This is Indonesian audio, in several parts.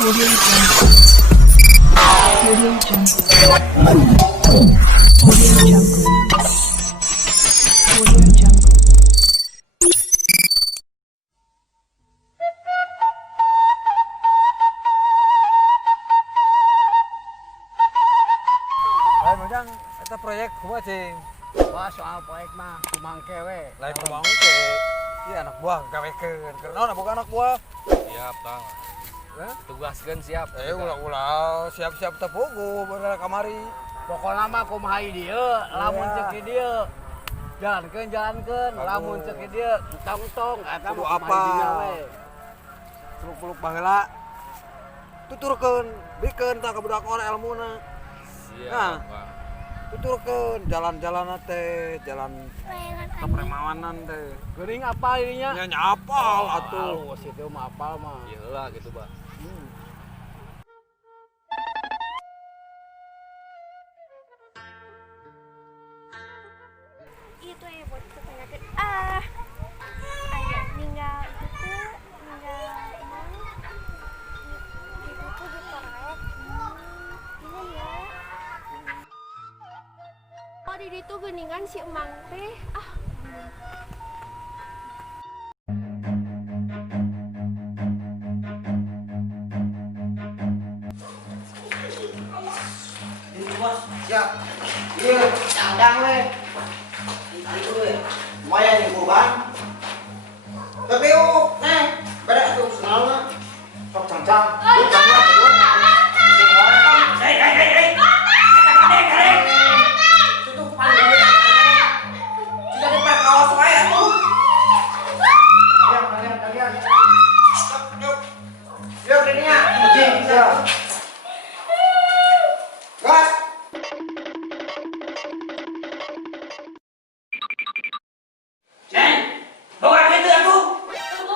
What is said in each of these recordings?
Audio Jungle. Audio Jungle. Audio Jungle. Audio Jungle. Macam eta proyek kumaha cing? Wah, soal proyek mah kumangke we. Lain kumaha ke? Iya anak buah gawekeun. Keur naon boga anak buah? Siap, Kang. Heh? Tugaskeun siap. Ulah siap-siap teu pogo bener kamari. Pokona mah kumaha ieu dieu, lamun Iya. ceuk di dieu. Jalankeun, lamun ceuk di dieu, tong-tong eta Kudu mah apa? kumaha dinya we. Puluk-puluk baheula. Tuturkeun, bikeun tah ka budak orang elmuna. Siap, Nah. Kang. Tuturkeun jalan-jalan teh, jalan kepremawanan teh. Geuning apa ininya? Nya nyapal atuh. Atuh, situ mah apal mah. Ieu heula gitu, Pak. Itu ya buat kebanyakan ayah ninggal itu ninggal emang itu tuh dikorek iya ya oh di itu geningan si emang teh Ini bos, siap. Iya, cadang we. Itu we. Lumayan nih kan. Tapi nih, beres tuh senalnya. Sok cangcang. Lu cangcang kedua. Bisa ngorek kan? Hei. Tutup panggil. Tidak diperkawas wae atuh. Kalian. Stop, yuk. Yuk, ininya. Siap. Gas. Ceng, bawa gitu aku.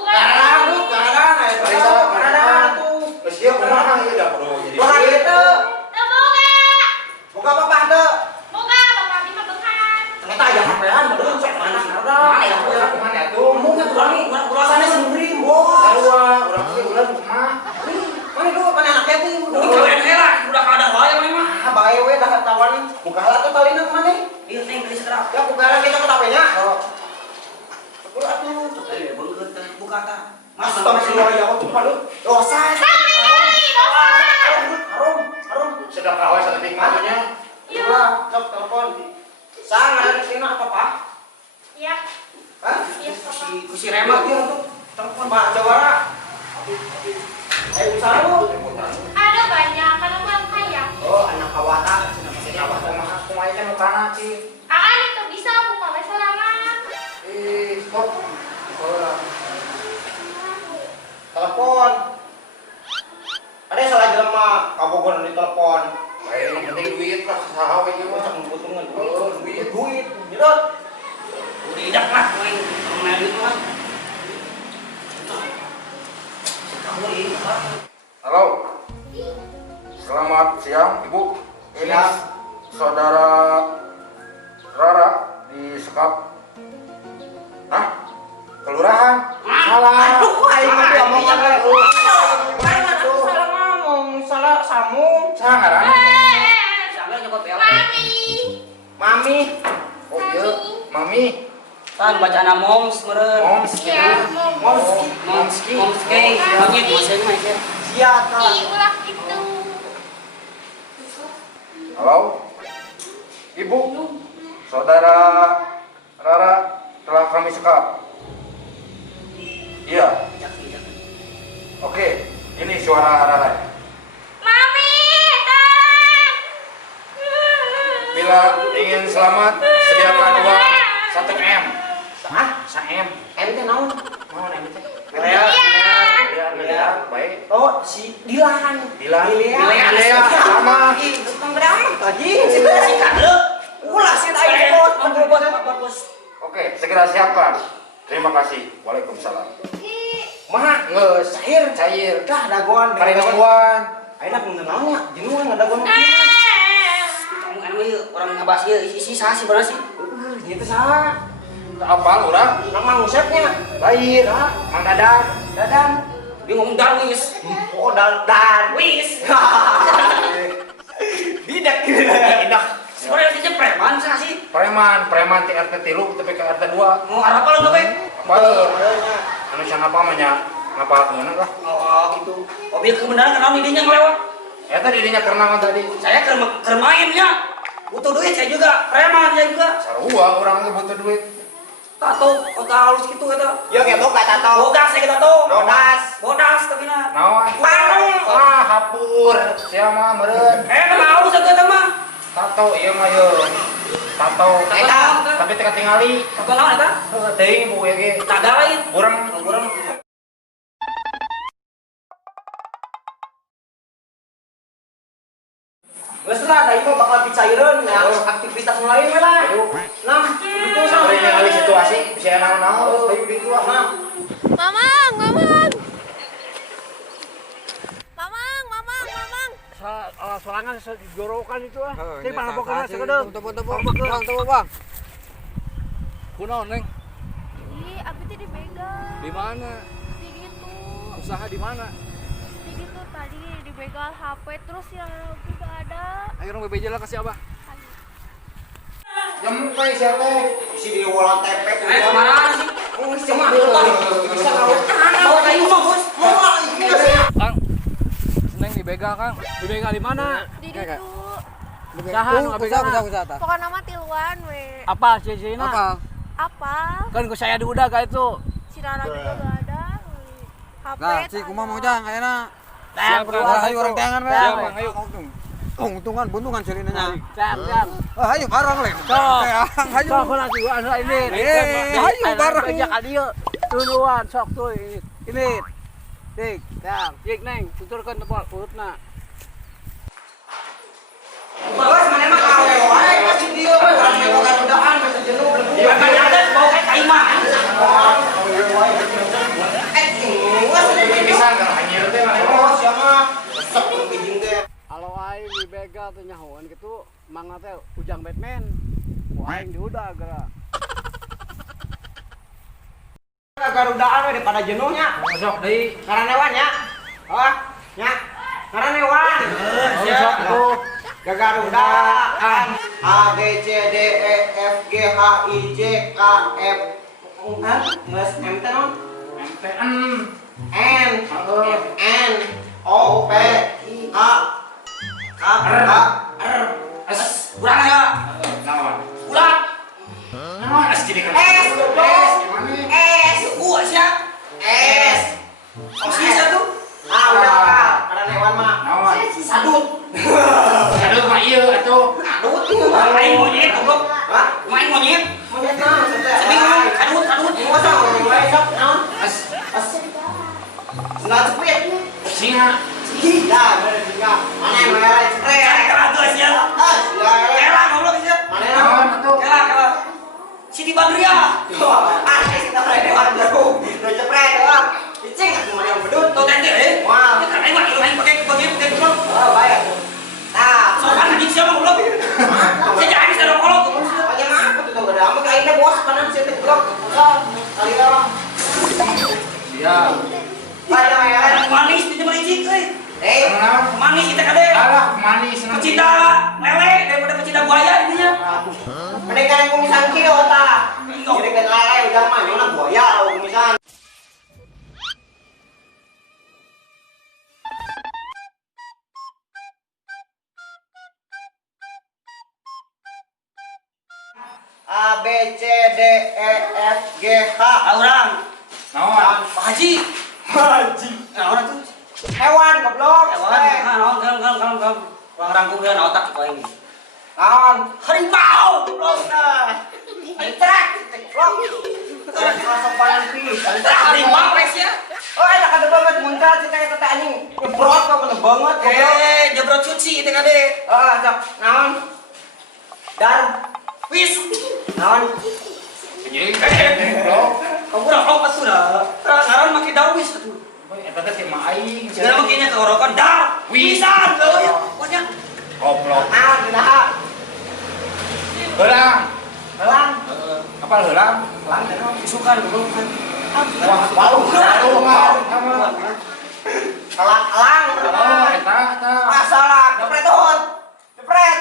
Garang, tuh. Siap kumaha ieu da perlu jadi. Bawa gitu. Buka apa tuh? Ternyata aja sampean, bener sok mana ya kemana tuh? Mungkin tuh nih, ulasannya sendiri, bos. Urang ge ulah mah. Mana dulu pan anaknya tuh. Kalian helah, udah kada bae memang. Ah, bae we dah tawan. Buka heula tuh talina kemana? Ieu teh geus serap. Ya buka heula kita ke tapenya. Sepuluh atuh. Beungeut teh buka tah. Astagfirullah ya Allah, cuma lu. Dosa. Harum. Sedap kawe satu nikmatnya. Iya, cok telepon. Sang ada sini apa, Pak? Hah? Ku si Rema Iya tuh. Telepon Pak Jawara. Ayo usaha lu. ada banyak karena kurang kaya Oh, anak kawata. Kawata mah kumaha teh nu kana, Ci. itu bisa buka we sorangan Stop. Telepon. Ada yang salah jelema, kabogohan di telepon. Yang penting duit lah saha we ieu mah. Cak membutuhkan duit. Nyedot. Tidak lah kowe ngomel itu mah. Kamu ini Pak. Halo. Selamat siang, Ibu. Ini Siang. saudara Rara di Sekap. Hah? Kelurahan? Salah. Aduh, aing mah diomongan we. Salah ngomong, salah sambung. Salah ngaran? Sampai nyokot PLT. Mami. Oh iya, Mami. Kan bacaan moms meureun. Moms. Momski. Momski. Monyet bahasanya mah ya. Siap, Kak. ulah itu Halo. Ibu. Saudara Rara telah kami sekap. Iya. Oke, ini suara Rara. mami Bila ingin selamat, sediakan uang 1 M. Sa-M. M teh naon? Naon M teh? Miliar. Baik. Oh, si Dilan. Dilan. Dilan. Sama. Ih, tukang beramat lagi. Sikat lu. Ulah sih aing bos. Oke, segera siapkan. Terima kasih. Waalaikumsalam. Mah, geus cair. Dah dagoan. Kali dagoan. Ayeuna mun naonnya? Jenuh ngadagoan. Kamu anu ieu orang ngabas ieu isi saha sih bener sih? Itu saha? Apal urang? Nama ngusepnya. Lain. Mang Dadang. Dadan. Dia ngomong Darwis. Oh, Darwis. Bidak gitu. Bidak. Sebenarnya dia preman sih. Preman ti RT 3 tapi ke RT 2. Mau arah apa lo gue? Apa? Anu siapa namanya? Ngapa keuna lah? Oh gitu. Oh biar kebenaran kenal didinya ngelewat. Eta didinya kerenangan tadi. Saya kermainnya. Butuh duit saya juga. Preman saya juga. Sarua urang ge butuh duit. Tato, kota halus gitu kata. Yo kayak boga tato. Bodas saya tato. Bodas tapi nah. Naon? Hapur. Sia mah meureun. Halus aku mah. Tato ieu mah yeuh. Tato. Tapi teka tingali. Tato naon eta? Teuing bu ge. Tagala ieu. Burem. Geus lah, tadi mah bakal dicaireun ya aktivitas mulai we lah. Nah, itu sama Bari ningali situasi bisa naon-naon. Ayo ditu ah. Mamang, mamang. Sorangan digorokan itu ah. Heuh, Cek ini pangabokeun kasih. sakedeung. Tepuk, Bang. Kunaon, Neng? Ih, abi teh dibegal. Di mana? Di gitu. Usaha di mana? Di gitu tadi dibegal HP terus yang lebih gak ada. Ayo orang BBJ lah kasih abah. Jamu pe sia teh. isi di wolan tempe. Eh kemana sih? Cuma bisa tahu. Bawa kayu mah bos. Kang. Neng dibegal, Kang. Dibegal di mana? Di gitu. Usaha nu ngabegal. Usaha. Pokoknya nama tiluan we. Apa cina? Apa? Kan ku saya diudah ka itu. Si Rara juga gak ada. HP. Nah, si kumaha mau jang ayeuna. Siap, Kang. Ayo orang tangan we. Siap, Bang, ayo. Untungan, buntungan ceulina nya. Siap. Ayo barang le. Sok. Ayo. Sok kuna si anu ini. Ayo bareng. Kerja ka dieu. Tuluan sok tuh ini. Ini. Dik, dang. Dik Neng, tuturkeun tepol urutna. Bos, mana mah kawe wae masih dia we urang mah boga udaan masih jenuh belum. Ya kan ada bawa kayak kayu mah. Bisa enggak hanyir teh mana? Oh, siapa? Resep bijing teh. Kalau aing dibegal teh nyahoan gitu, mangna teh ujang Batman. Wah aing diudah gara. Garudaan we daripada jenuhnya. Sok deui. Karanewan ya. Oh, nya. Karanewan. Sok tuh. Gagarudaan. A B C D E F G H I J K F Nges M teh non? MTN. N F N O P H K R S. Urang ya. Naon? Ulah. Naon as jadi kan? S goblok. Gimana? S Gua sih. S Oh sih satu. udah Kak. Karanewan mah. Naon? Sadut. Aduh mah ieu atuh. Adut ieu mah. Main monyet goblok. Hah? Main monyet. Monyet naon teh? Sebingung kadut. Ini masa ngomong wae sok naon? As. Sengat cepet. Singa. Ya, bener singa. Mana yang merah cepet? Kela tuh sia. Ah, singa. Kela goblok sia. Mana Naon naon? atuh? Kela. Siti Badriah. Ah, kita mulai dewan baru. Udah cepet doang. Cicing aku mana yang bedut. Tuh tante eh. Wah. Ini kan aing main pakai goblok. Oh, baik. Nah, Soalnya anjing siapa goblok. Saya jadi ada kolok. bagaimana aku tuh enggak ada amat kainnya bos kanan sih blok. Kali orang. Siap. Banyak ya. Manis di zaman licik euy. Naon? Manis kita kade. Alah manis nanti. Pecinta lele daripada pecinta buaya intinya. Mending kan kumisan kieu otak. Jadi kan lele udah mah mana buaya kumisan. A B C D E F G H. Orang. Naon? Pak Haji. Haji. Nah, orang tuh. Hewan goblok. Kan. Orang rangkum dengan otak kau ini. Naon? Harimau. Goblok. Intrak. Goblok. Masuk paling pis. Harimau wes ya. Oh, enak ada banget muncul cerita itu teh anjing. Nyebrot kok bener banget goblok. Jebrot cuci itu kade. Oh, sok. Naon? Dar. Wis. Naon? Jadi goblok. Kamu udah opat sudah. Ngaran make darwis atuh. Eta teh mah aing. Segala makanya keorokan dar. Wisan loh ya. Pokoknya Goblok. Naon kunaha? Heulang. Helang. Apa heulang? Helang teh naon? isukan goblok kan. Wah, bau. Bau. Alang-alang. Oh, eta. Masalah, jepret tuhun. Jepret.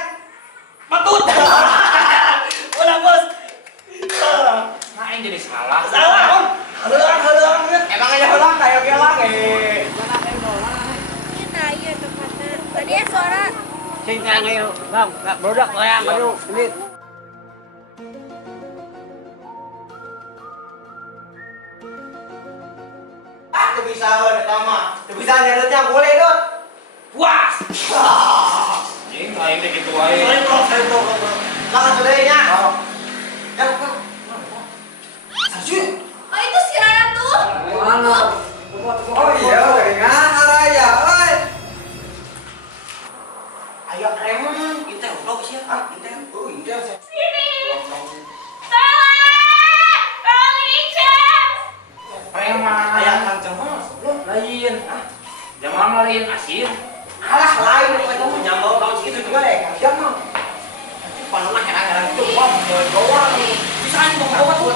Matut. Ulah bos. Nah, ini jadi salah. Salah, Om. Halang. Emang aja halang kayak gelang Kita iya tempatnya. Tadi ya suara. Sing kangen bang, produk layang aduh ini. Teu bisa eta mah. Teu bisa nyadetnya boleh, Dot. Puas. Anjing, aing teh kitu wae. Makan deui nya. Ya, Sarju. Oh itu si Rara tuh. Mana? Oh iya, dengan araya, oi. Ayo rem, intel udah sih. Ah, intel. Oh, intel sih. Sini. Stella. Rolling Preman. Aya kanceng mah. Lain. Zaman mah lain asin. Alah lain itu nyambau tahun segitu juga ya. Kerja mah. Panona heran-heran itu gua bawa nih. Bisa aja bawa tuh.